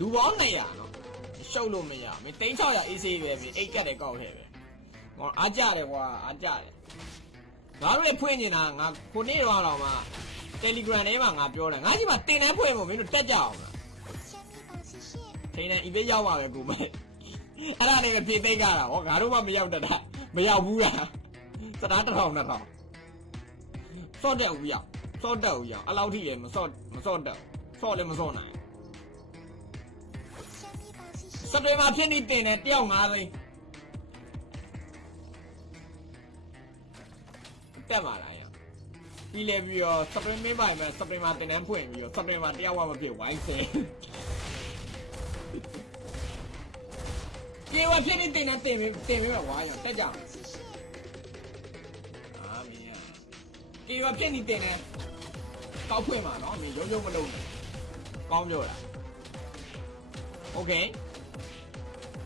လူပေါင်း200နော်ရှုပ်လို့မရမင်း3600 AC ပဲမင်းအိတ်ကတ်တယ်ကောက်ထဲပဲငါအားကြတယ်ကွာအားကြတယ်ငါတို့လည်းဖွင့်နေတာငါခုနေ့တော့မှ Telegram ထဲမှာငါပြောတယ်ငါကြီးမှာတင်တန်းဖွင့်ဖို့မင်းတို့တက်ကြအောင်လားထိန်းနေ eBay ရောက်ပါပဲကိုမေအဲ့ဒါလည်းပြေးသိမ်းကြတာဟောငါတို့မှမရောက်တတ်တာမရောက်ဘူးလားစတား1000 2000စော့တက်ဦးရောက်စော့တက်ဦးရောက်အဲ့လောက်ထိလည်းမစော့တက်စော့လည်းမစော့နိုင်စပယ်မှာဖြစ်နေတင်တယ်တယောက်9သိန်းတက်ပါလားပြီးလဲပြီးတော့စပယ်မင်းပိုင်မှာစပယ်မှာတင်တန်းဖွင့်ပြီးတော့စပယ်မှာတယောက်မှမဖြစ်ဝိုင်းဆဲပြေဝဖြစ်နေတင်တန်းတင်ပြီးတော့ဝါရောတက်ကြအောင်အာမင်းပြေဝဖြစ်နေတင်တန်းကောက်ဖွင့်မှာနော်မင်းရုံမလုံးနဲ့ကောင်းပြောတာโอเค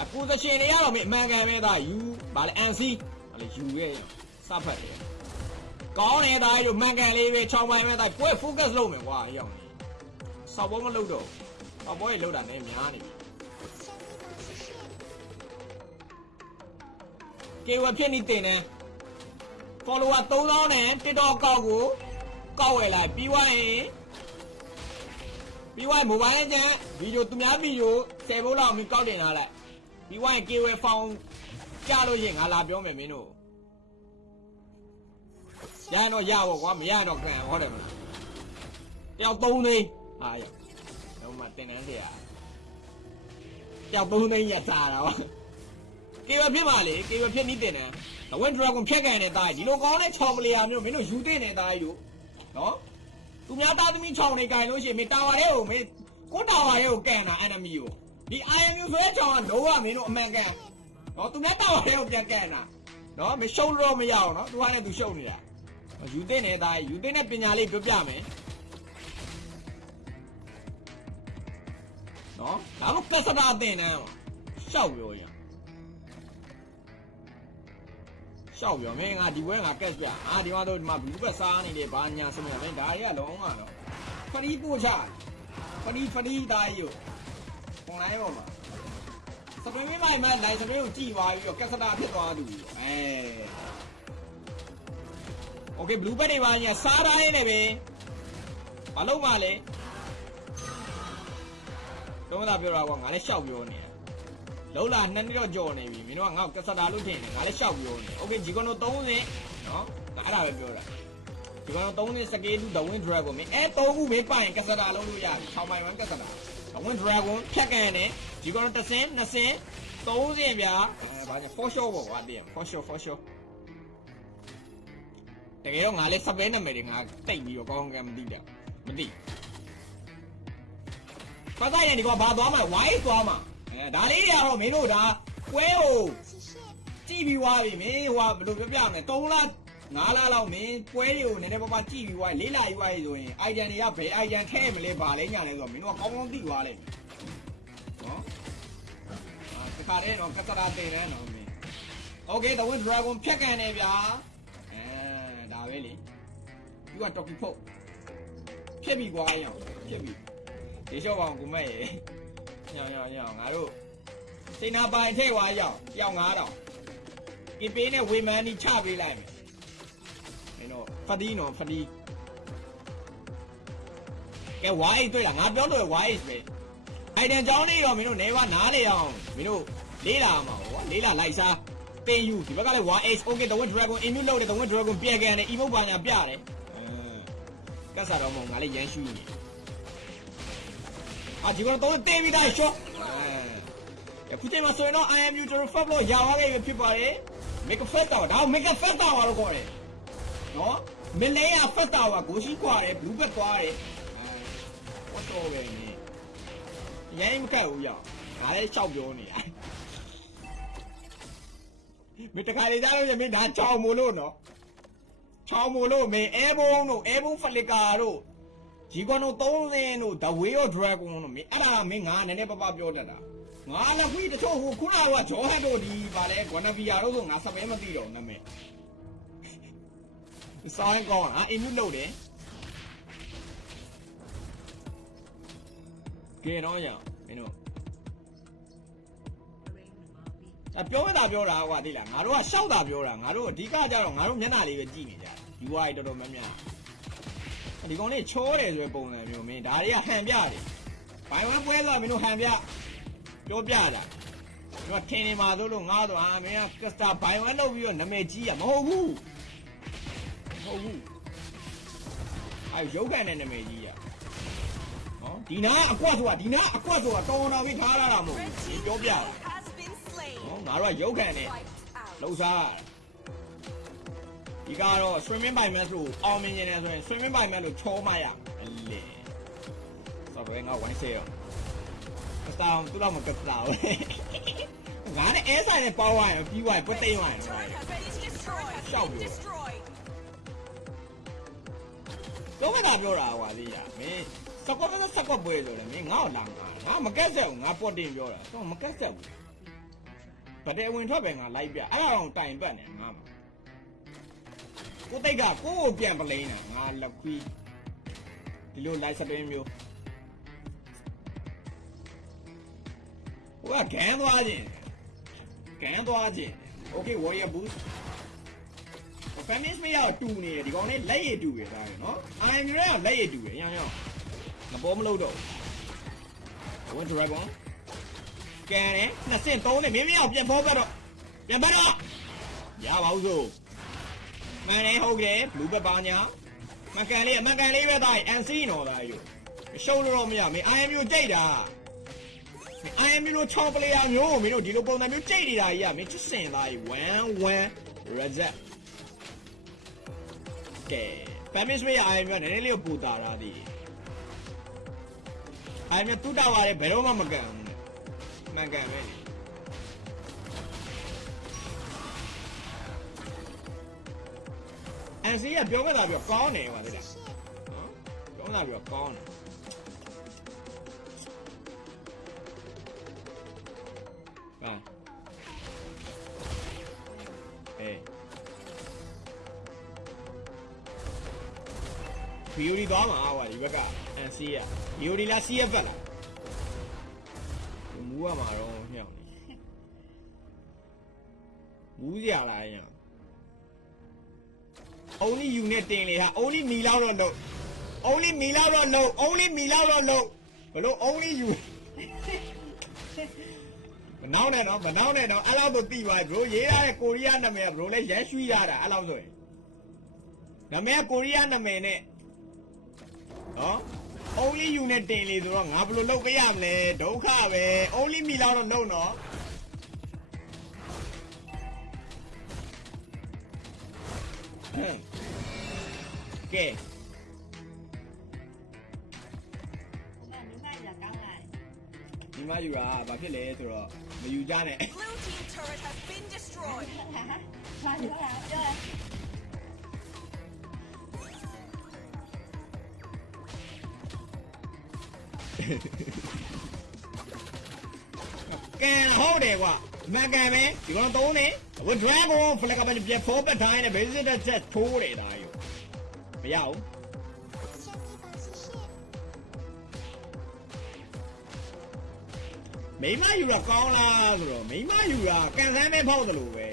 အပူသရှင်တွေကတော့မင်းအမှန်ကန်ပဲဒါယူဗာလေ NC ဗာလေယူရဲ့စဖတ်တယ်ကောင်းနေတာတို့မှန်ကန်လေးပဲ6ပိုင်းပဲတိုက်ပွဲ focus လုပ်မယ်ကွာအရောက်နေစောက်ဘောမလုပ်တော့စောက်ဘောရေလုပ်တာနဲ့များနေပြီကေဝဖြစ်နေတင်တယ် follower 3000နဲ့ TikTok ကောက်ကိုကောက်ဝယ်လိုက်ပြီးွားရင်မိုဘိုင်းကျန်ဗီဒီယိုသူများဗီဒီယို10ဘိုးလောက်မင်းကောက်တင်ထားလိုက်ပြီးွားရင်ကေဝဖောင်ကြလို့ရင်ငါလာပြောမယ်မင်းတို့ရရင်တော့ရပါကွာမရတော့ကန်ဟောတယ်မလားတယောက်3သိန်းဟာရတော့မှတင်တန်းเสียတယောက်3သိန်းရစားတာပါကေဝဖြစ်ပါလေကေဝဖြစ်နီးတင်တယ်ဒဝင်းဒရာဂွန်ဖြတ်ကန်နေတာဒီလိုကောင်းတဲ့ချောင်မလျာမျိုးမင်းတို့ယူတင်နေတာကြီးတို့နော်သူများတာသမီးချောင်နေကြလို့ရှိရင်မင်းတာဝါရဲကိုမင်းကိုတာဝါရဲကိုကန်တာ enemy ကိုဒီ IMU ဆိုတဲ့ချောင်ကလုံးဝမင်းတို့အမှန်ကန်နော်သူများတာဝါရဲကိုပြန်ကန်တာနော်မရှုံးလို့မရအောင်နော်သူကလည်းသူရှုံးနေတာယူသိနေတာယူသိတဲ့ပညာလေးပြောပြမယ်နော်ဒါတော့ပစ္စတာတင်တယ်ရှောက်ပြောရရှောက်ပြောမင်းငါဒီဘွဲငါကက်ပြဒီမှာတော့ဒီမှာဘူးပဲစားနေတယ်ဘာညာစမရမင်းဒါတွေကလုံးဝတော့ဖရီးပို့ချဖရီးသားကြီးကိုပုံလိုက်ရောမှာစပင်းမင်းမိုင်လိုက်စပင်းကိုကြည်သွားပြီးတော့ကက်စတာဖြစ်သွားသူโอเคဘလူးဘက်တွေပါညာစားထားရနေပဲမလုပ်ပါလေတော့သာပြောတာကွာငါလည်းရှောက်ပြောနေလုံးလာ2နှစ်တော့ကြော်နေပြီမင်းတို့ကငါ့ကိုကက်စတာလို့ထင်တယ်ငါလည်းရှောက်ပြောနေโอเคဂျီကွန်တို့30နော်အဲ့ဒါပဲပြောတာဂျီကွန်တို့30စကေးလူဒဝင်းဒရာဂွန်မင်း3ခုမင်းပိုင်ကက်စတာလုံးလို့ရတယ်6မိုင်1ကက်စတာဒဝင်းဒရာဂွန်ဖြတ်ကန်နေဂျီကွန်တို့10 20 30ဗျာဘာညာ for sure ပေါ့ကွာတည် for sure တကယ်တော့ငါလည်းစပယ်နာမည်တွေငါတိတ်ပြီးတော့ကောင်းကောင်းမသိတယ်မသိပတ်သက်ရင်ဒီကွာဘာသွားမှာ why သွားမှာဒါလေးတွေကတော့မင်းတို့ဒါပွဲကိုကြည့်ပြီးွားပြီမင်းဟိုကဘယ်လိုပြောပြမလဲ3လ5လလောက်မင်းပွဲတွေကိုနည်းနည်းပါးပါးကြည့်ပြီးွား4လယူွားဆိုရင် item တွေကဘယ် item ထဲမလဲဘာလဲညာလဲဆိုတော့မင်းတို့ကကောင်းကောင်းသိွားလိမ့်မယ်နော်တခါတည်းတော့ကတ်တာတင်တယ်နော်မင်း okay the wind dragon ဖြတ်ကန်နေဗျာဒါပဲလေသူကတော်ကီဖို့ဖြစ်ပြီကွာရောဖြစ်ပြီဒီလျှော့ပါအောင်ကိုမဲ့ရေညောင်ငါတို့စိန်နာပိုင်ထဲွားရောက်9000ကင်ပေးနဲ့ဝေမန်းကြီးချပေးလိုက်မယ်မင်းတို့ဖတီးနော်ဖတီးကဲ why တွေ့လားငါပြောလို့ why ပဲအိုင်တန်ကြောင်းလေးတော့မင်းတို့နေပါနားလေအောင်မင်းတို့လေးလာမှာဟောလေးလာလိုက်စားတင်ယူဒီဘက်ကလည်း 1H okay the wind dragon immune လုပ်တယ် the wind dragon ပြက်ကန်တယ် emote ပါညာပြတယ်ကတ်စားတော့မဟုတ်ငါလည်းရမ်းရှူးနေဒီကတော့တေးပြီးသားရှော့ခုချိန်မှာဆိုရင်တော့ IMU ကျွန်တော် fab လို့ရသွားခဲ့ပြီဖြစ်ပါတယ် make fat တော့ဒါ make fat တော့လို့ခေါ်တယ်နော်မလဲရ fat တော့ကကိုရှိกว่าတယ် blue ဘက်သွားတယ်ဟောတော့ပဲနေရိုင်းမကတ်ဘူးရောငါလည်းရှောက်ပြောနေတာမင်းတခါလေကြားလို့ရမင်းဒါချောင်းမို့လို့နော်ချောင်းမို့လို့မင်းအဲဘုံတို့အဲဘုံဖလီကာတို့ဂျီကွန်တို့30တို့ The Way of Dragon တို့မင်းအဲ့ဒါမင်းငါနည်းနည်းပပပြောတတ်တာငါလည်းခွေးတချို့ဟိုခုနကဂျောဟတ်တို့ဒီဗာလဲဂွန်နဗီယာတို့ဆိုငါစပယ်မသိတော့နာမည်စိုင်းကောင်းအင်မြူလုပ်တယ်ကဲတော့ရ င်းတို့ပြောတာပြောတာကွာသိလားငါတို့ကရှောက်တာပြောတာငါတို့အဓိကကြတော့ငါတို့မျက်နှာလေးပဲကြည့်နေကြတယ် UI တော်တော်များများဒီကောင်လေးချောတယ်ဆိုပုံစံမျိုးမင်းဒါတွေကဟန်ပြတယ်ဘိုင်ဝမ်ပွဲဆိုမင်းတို့ဟန်ပြပြောပြတာကျွန်တော်ထင်နေမှာသို့လို့ငါတော့ဟာမင်းကကစတာဘိုင်ဝမ်လုပ်ပြီးတော့နာမည်ကြီးရမဟုတ်ဘူးအဲရုပ်ခံတဲ့နာမည်ကြီးရနော်ဒီနာအကွက်ဆိုတာတော်တော်ပြီးထားရတာမဟုတ်ဘူးပြောပြတာနော်ငါတို့ကရုပ်ခံနဲ့လှုပ်ရှားဒီကတော့ swimming by match လို့အောင်မြင်နေတယ်ဆိုရင် swimming by match လို့ချောမရလေဆိုတော့ငါဝိုင်းစေရောကစတာသူတော့မကစတာဘူးငါနဲ့အဲဆိုင်နဲ့ပေါင်းသွားရင်ပြီးသွားရင်ပွတ်သိမ်းသွားရင်ရှောက်ပြောတော့မတာပြောတာကွာလေးရမင်းစကွက်ပွဲဆိုတယ်မင်းငါ့ကိုလာငါမကက်ဆက်ဘူးငါပေါ်တင်ပြောတာတော့မကက်ဆက်ဘူးဗတဲ့ဝင်ထွက်ပဲငါလိုက်ပြအဲ့ဒါတော့တိုင်ပတ်နေငါမှာကိုတိတ်ကကိုကိုပြန်ပလိန်းတာငါလက်ခွီးဒီလိုလိုက်စတွင်းမျိုးဟိုကဂန်းသွားခြင်းโอเค warrior boost finish မရတူနေတယ်ဒီကောင်လေးလက်ရည်တူရတာနော်အိုင်မြရဲကလက်ရည်တူရရောင်ငဘောမလို့တော့ဝင် dragon ကန်တယ်2ဆင့်3နဲ့မင်းမရပြန်ဖောပတ်တော့ရပါဘူးဆိုမှန်တယ်ဟုတ်ကဲ့ blue ဘက်ပါညာမကန်လေးပဲသား NC နော်သားယူရှုံးလို့တော့မရမင်း IMU ကြိတ်တာမင်း IMU လို့6 player မျိုးမင်းတို့ဒီလိုပုံစံမျိုးကြိတ်နေတာကြီးကမင်းချစ်စင်သားကြီး1 reset ကဲ famish မရ IMU နည်းနည်းလေးပူတာတာဒီ IMU တူတာပါတယ်ဘယ်တော့မှမကန်ဘူးမှန်ကန်ပဲNC ကပြောမဲ့တာပြောကောင်းတယ်ပါလေနော်ပြောမဲ့တာပြောကောင်းတယ်ဟာဗီယိုဒီသွားမှာအားပါဒီဘက်က NC ကဗီယိုဒီလား CF လားမူးရမှာတော့ညောင်းနေမူးရလာရင်only you နဲ့တင်လေဟာ only me လောက်တော့လို့ only me လောက်တော့လို့ဘလို့ only you မနှောင်းနဲ့နော်အဲ့လောက်တော့သိပါ bro ရေးရတဲ့ကိုရီးယားနာမည်က bro လဲရမ်းရွှီရတာအဲ့လောက်ဆိုရင်နာမည်ကကိုရီးယားနာမည်နဲ့နော် only you နဲ့တင်လေဆိုတော့ငါဘယ်လိုလုပ်ကြရမလဲဒုက္ခပဲ only me လောက်တော့လုပ်နော်ကဲဒီမှာယူတာဘာဖြစ်လဲဆိုတော့မယူကြနဲ့ Blue team turret has been destroyed. ကဲဟုတ်တယ်ကွာမကန်ပဲဒီကောင်သုံးနေဟို dragon flag ကပြန် forward တိုင်းနဲ့ basic set ထိုးတယ်ဒါယူမရဘူးမိမယူတော့ကောင်းလားဆိုတော့မိမယူတာကန်ဆန်းနဲ့ဖောက်တယ်လို့ပဲ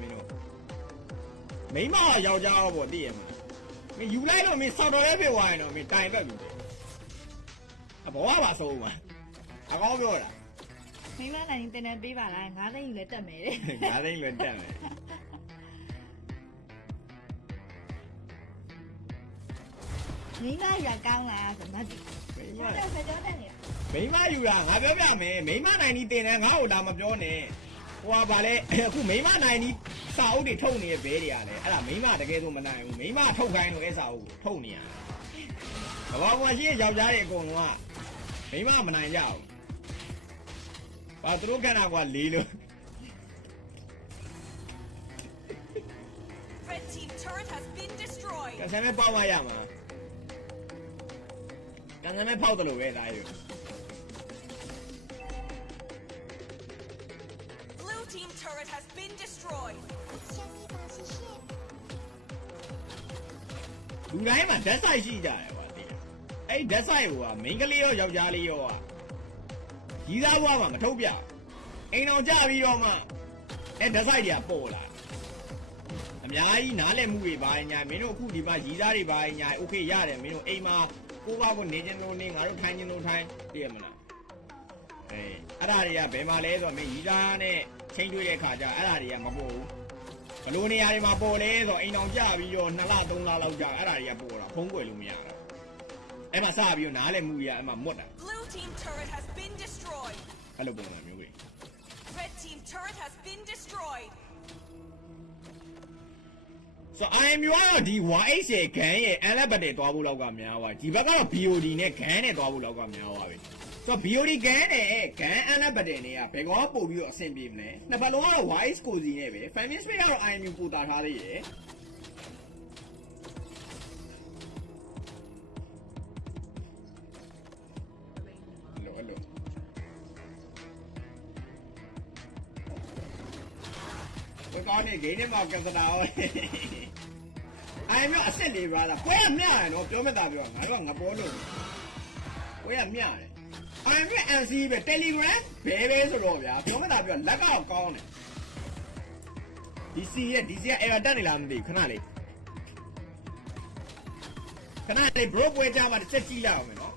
မင်းတို့မိမကယောက်ျားတော့ပေါ့သိရမှာမင်းယူလိုက်တော့မင်းစောက်တော်ရဲဖြစ်သွားရင်တော့မင်းတိုင်တက်ပြီအဘောကပါဆုံးမှာအကောင်းပြောတာ မိမနိုင်တင်တယ်ပေးပါလား9သိန်းလည်းတက်မယ်တဲ့9သိန်းလည်းတက်မယ်မိမရကောင်းလားဆိုမှဒီမိမဆက်ကြောတက်နေမိမယူတာငါပြောပြမယ်မိမနိုင်နီတင်တယ်ငါ့ကိုလာမပြောနဲ့ဟိုကဗာလဲအခုမိမနိုင်နီစာအုပ်တွေထုတ်နေတဲ့ဘဲတွေကလည်းအဲ့ဒါမိမတကယ်ဆိုမနိုင်ဘူးမိမထုတ်ခိုင်းလို့အဲ့စာအုပ်ကိုထုတ်နေရဘာမှမရှိယောက်ျားတွေအကုန်လုံးကမိမမနိုင်ကြဘူးဘာသူတို့ခန္ဓာကွာလေးလို့ Red team turret has been destroyed. ကစမ်းမဲ့ပေါက်မရမှာကစမ်းမဲ့ဖောက်တယ်လို့ပဲဒါယူ Blue team turret has been destroyed. လူတိုင်းမှာဓာတ်ဆိုင်ရှိကြတယ်ကွာတည် အဲ့ဓာတ်ဆိုင်ဟိုကမိန်းကလေးရောယောက်ျားလေးရောရီးသားဘွားမှာမထုတ်ပြအိမ်အောင်ကြပြီးတော့မှအဲ့ဓာတ်ဆိုင်တွေကပေါ်လာအများကြီးနားလည်မှုတွေပါညာမင်းတို့အခုဒီမှာရီးသားတွေပါညာโอเคရတယ်မင်းတို့အိမ်မှာကိုယ့်ဘာကိုနေချင်းလို့နေငါတို့ထိုင်ချင်းလို့ထိုင်သိရမလားအဲ့ဒါတွေကဘယ်မှာလဲဆိုတော့မင်းရီးသားနဲ့ချိန်တွေ့တဲ့ခါကျအဲ့ဒါတွေကမပေါ်ဘူးဘလို့နေရာတွေမှာပေါ်လဲဆိုတော့အိမ်အောင်ကြပြီးတော့2လ3လလောက်ကြာအဲ့ဒါတွေကပေါ်တာဖုံးကွယ်လို့မရဘူးအဲ့မှာစပြီးတော့နားလည်မှုကြီးအဲ့မှာမွတ်တာ Blue team turret has been destroyed. အဲ့လိုပုံစံမျိုးကြီး Red team turret has been destroyed. ဆိုတော့ IMU ကတော့ဒီ YH ရဲ့ဂန်ရဲ့ Unlimited တွေတွားဖို့လောက်ကများသွားဒီဘက်ကတော့ BOD နဲ့ဂန်နဲ့တွားဖို့လောက်ကများသွားပြီဆိုတော့ BOD ဂန်နဲ့ဂန် Unlimited တွေကဘယ်ကောပို့ပြီးတော့အဆင်ပြေမလဲနှစ်ဘက်လုံးကတော့ YH ကိုစီနဲ့ပဲ Family Space ကတော့ IMU ပို့တာထားသေးရဲ့ကောင်းနေဂိမ်းထဲမှာကစတာဟောအိုင်မျိုးအစ်စ်လေးပါလားပွဲရမျှရနော်ပြောမတာပြောငါတို့ကငပေါ်လို့ပွဲရမျှတယ်အိုင်မျိုး NC ပဲ Telegram ဘဲဆိုတော့ဗျာပြောမတာပြောလက်ကောက်ကောင်းတယ်ဒီစီရဲ့ error တက်နေလားမသိခဏလေးbro ပွဲကြမှာတစ်ချက်ကြည့်လိုက်အောင်မယ်နော်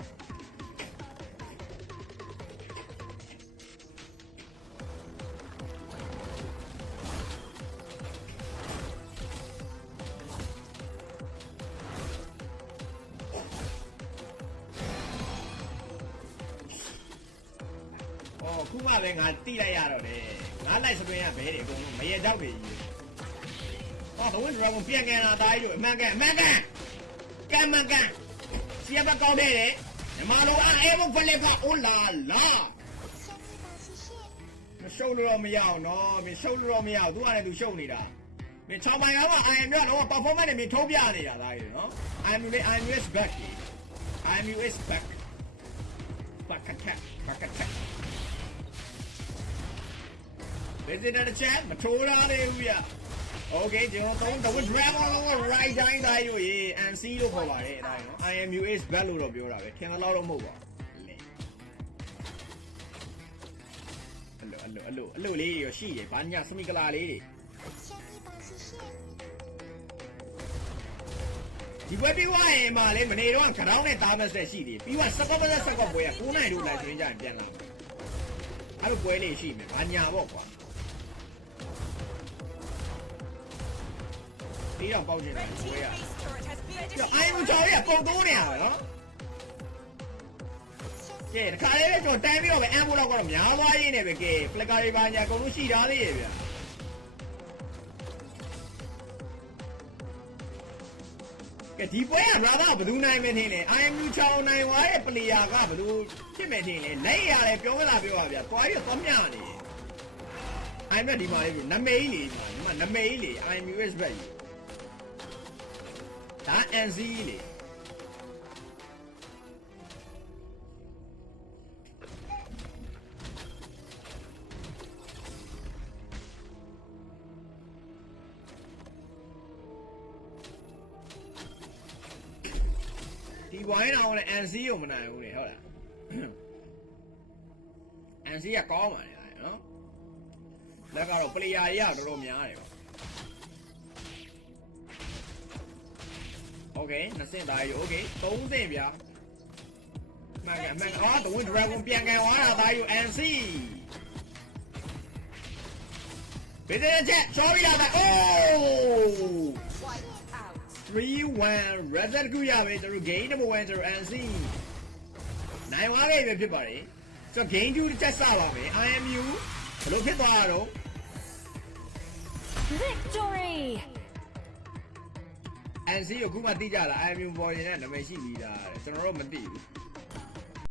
ခုမှလည်းငါတိလိုက်ရတော့တယ်ငါလိုက်စပင်းကဘဲတွေအကုန်လုံးမရေကြောက်တွေကြီးဟောတော့ Dragon ပြန်ကန်လာတိုင်းတို့အမှန်ကန်စီရပါကောင်းတယ်ညီမတို့အဲဘုဖလက်ဖအိုလာလာမရှုပ်လို့မရအောင်နော်မရှုပ်လို့မရအောင်သူကလည်းသူရှုပ်နေတာမင်း6ပိုင်းကတော့ IM ကတော့ performance တွေမင်းထုတ်ပြနေတာသားကြီးနော် IM is back back attack Visitor the chat မထိုးရသေးဘူးဗျ Okay ကျွန်တော်တော့ Dragon လုံး right တိုင်းသားယူရေး NC လို့ခေါ်ပါတယ်အဲ့ဒါနော် IMU is back လို့တော့ပြောတာပဲထင်သလောက်တော့မဟုတ်ပါဘူးလေအလိုလေးရရှိတယ်ဘာညာစမိကလာလေးဒီဘက်ပြီးသွားရင်မှလေမနေတော့ကရောင်းနဲ့တားမဆက်ရှိတယ်ပြီးတော့စကောပွဲက9နိုင်လို့လိုက်ဆိုရင်ကြရင်ပြန်လာအဲ့လိုပွဲလေးရှိမယ်ဘာညာပေါ့ကွာဒီတော့ပေါက်နေတာ Red ပွဲ team ရ base turret has been အိုင်မ destroyed. ချော်ရပုံတိုးနေရတယ်နော်ကဲတခါလေးကျွန်တော်တန်းပြီးတော့ပဲအမ်ဘူလောက်ကတော့များသွားရင်းနေပဲကဲဖလက်ကတွေပါညာအကုန်လုံးရှိထားသေးရဲ့ဗျာကဲဒီပွဲကဘာသာဘယ်သူနိုင်မထင်လဲ IMU ချောင်းနိုင်သွားတဲ့ပလေယာကဘယ်လိုဖြစ်မယ်ထင်လဲလက်ရတယ်ပြောမလားပြောပါဗျာသွားပြီးတော့မျှနေ IMU ဒီမှာလေးနမေးကြီးလေဒီမှာနမေးကြီးလေ IMU is back ဒါ NC လေဒီဝိုင်းအောင်လည်း NC ကိုမနိုင်ဘူးလေဟုတ်လား NC ကကောင်းပါလေနော်လက်ကတော့ player တွေကတော်တော်များတယ်ပေါ့ Okay 20သားယူ Okay 30ဗျာမှန်အော်တော့ Dragon ပြန်ကန်သွားတာသားယူ NC ဘယ်တဲ့ချက်ချောပြီးလာတာ Oh Wiped out. 3-1 Reset ကူရပဲတို့ Game number 1 တို့ NC နိုင်သွားခဲ့ပြီဖြစ်ပါတယ်ဆိုတော့ Game 2တစ်ချက်စပါမယ် IMU ဘယ်လိုဖြစ်သွားတာတော့ Victory! NC ကိုခုမှသိကြလား IMU ပေါ်ရင်လည်းနာမည်ရှိပြီးသားတဲ့ကျွန်တော်တို့မသိဘူး